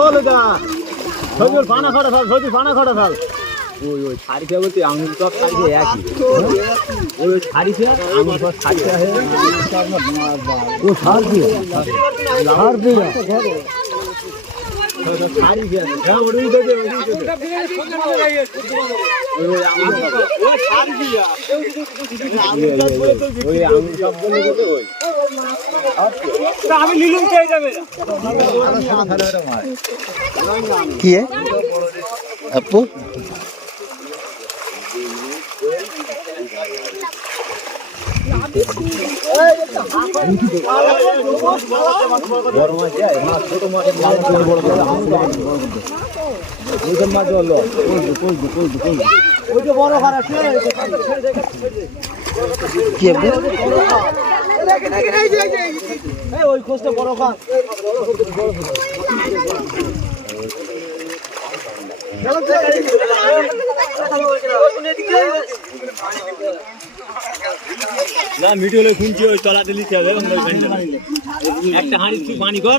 কলগা সবুজ পানা খড়া ফেল ওই ওই বলতে আঙুল সব শাড়ি খেয়ে একই। ওই ওই শাড়ি আঙুল সব শাড়ি ও শাড়ি খেয়ে আমি নিলুম পেয়ে যাবে কি আপু? ওই খোঁজটা বড় খান চলো এই না মিডিও লে খুঁজছি ওই তলাতে লিখে হবে একটা হাঁড়ি তুই পানি কর।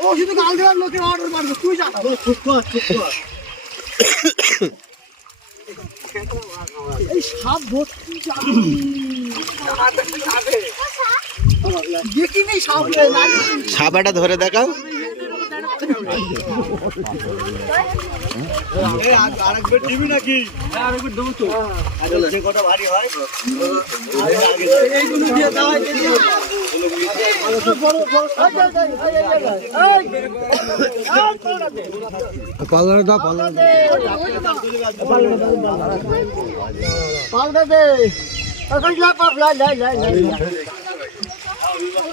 ও, শুধু গাল দেওয়ার লোকের অর্ডার মারবে। তুই এই সাপ ভর্তি সাপ এটা ধরে দেখাও। পাল্লারে দাও পাল্লারে পাল্লারে পাল্লারে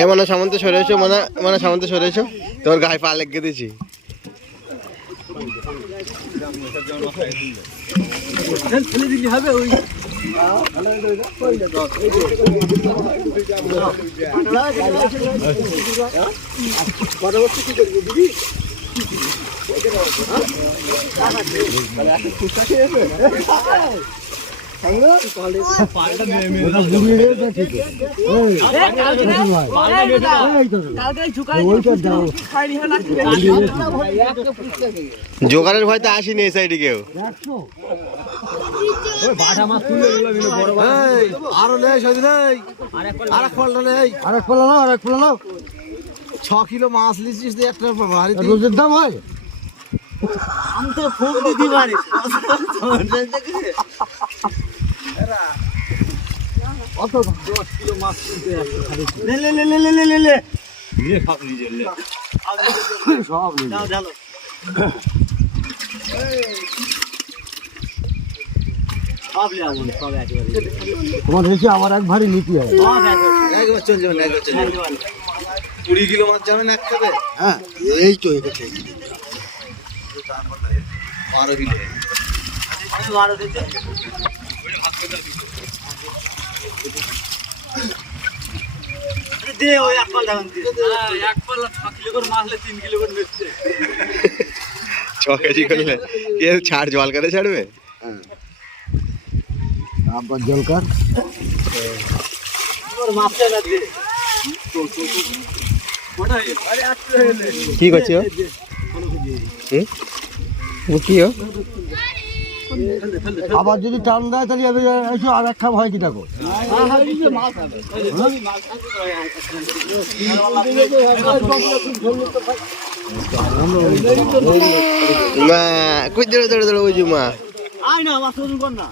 এ মানে সামন্ত সরেছো এসো মানে মানে সামন্ত সরেছো এসো। তোর গায়ে পা লেগে দিছি পরবর্তী জোগাড়ের ভয়তে আসিনি এই সাইডে কেউ। আরও নেই আর এক পাল্টা নেই। আর এক পাল্লা নাও আর এক পাল্লা নাও ছ কিলো মাছ লিছিস দিয়ে একটা ভারী রোজের দাম হয়? আমি তো ফোন দিতে পারি। কত দশ কিলো মাছ কিনতে সব নিজে লে সব নিজে যাও যাও। তোমার এসে আবার এক ভারী নিতে হবে একবার। চল কুড়ি কিলো মাছ যাবেন এক খাবে হ্যাঁ। এই তো এটা বারো কিলো। বারো দিতে দে ওই এক পাল্টা দে এক পাল্লা 6 কিলো করে মাছ লে 3 কিলো করে বেচছে। ছ কেজি করলে। কে ছাড় জল করে ছাড়বে? আবার জল কার? কি করছি ও? হুম? ও কি ও? আবার যদি টান দেয় তাহলে এসে আর এক খাপ হয় কি দেখো মা কই দৌড়ে দৌড়ে দৌড়ে যে মা আয় না মাছ ওজন কর না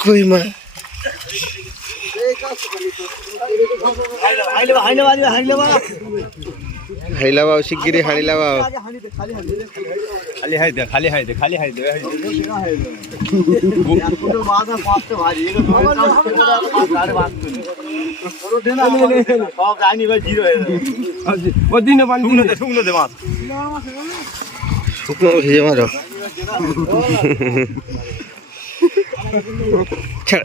কই মা হাইলে হাইলে হাইলে হাইলে বা হাইলা বাও শিগগিরি হাইলা বাও খালি হাই খালি হাই খালি হাই শুকনো মারো। ছাড়।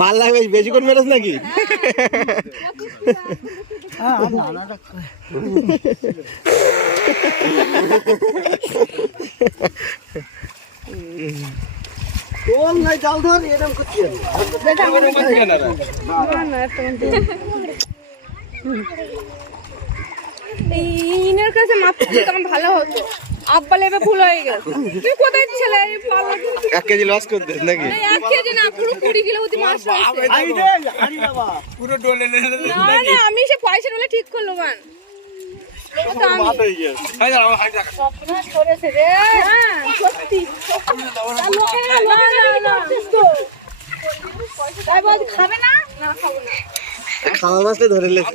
পাল্লা বেশ বেশি করে মেরেছ নাকি? ইনের কাছে মাপতে দিতাম ভালো হতো। আব্বা লেবে ভুল হয়ে গেছে। তুই কোথায় ছেলে? এই পাল্লা দিয়ে- এক কেজি লস করে দিস নাকি? এক কেজি না পুরো কুড়ি কিলো অতি মাছ হয়েছে। হাই রে হারি বাবা। না না আমি সে পয়সা বলে ঠিক করল মান। হ্যাঁ খাব না? খাওয়া মাছটা ধরে লেছে।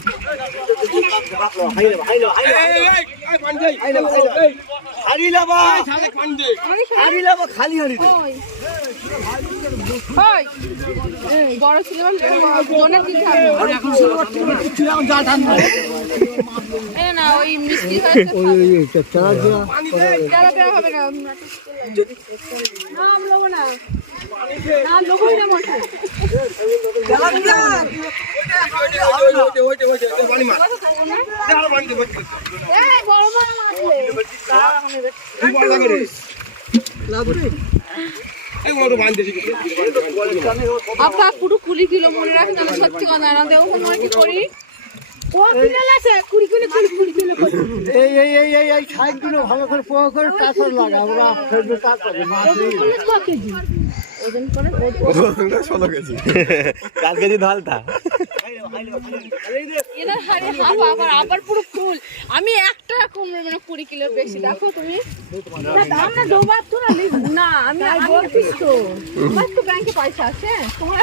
হারি লাবা খালি হারি দে এই বড় এই না ওই মিষ্টি হবে না না আমি লোবো না। না লোবোই না মোটে। এই বড়। আপা পুরো কুড়ি কিলো মনে রাখেন আমি সত্যি কথা না দেবো মনে কি করি? ও কিলো আছে কুড়ি কিলো কুড়ি কুড়ি কিলো করে। এই এই এই এই এই সাইডগুলো ভালো করে পোয়া করে তারপর লাগা ওরা তারপরে মাছ এই করে কেজি। ঢালতা। হারে হাফ আবার আবার পুরো ফুল। আমি একটা কুমড়ো মানে কুড়ি কিলো বেশি। দেখো তুমি। আমরা দোবার তো না না আমি আর তো। তো ব্যাংকে পয়সা আছে। তোমার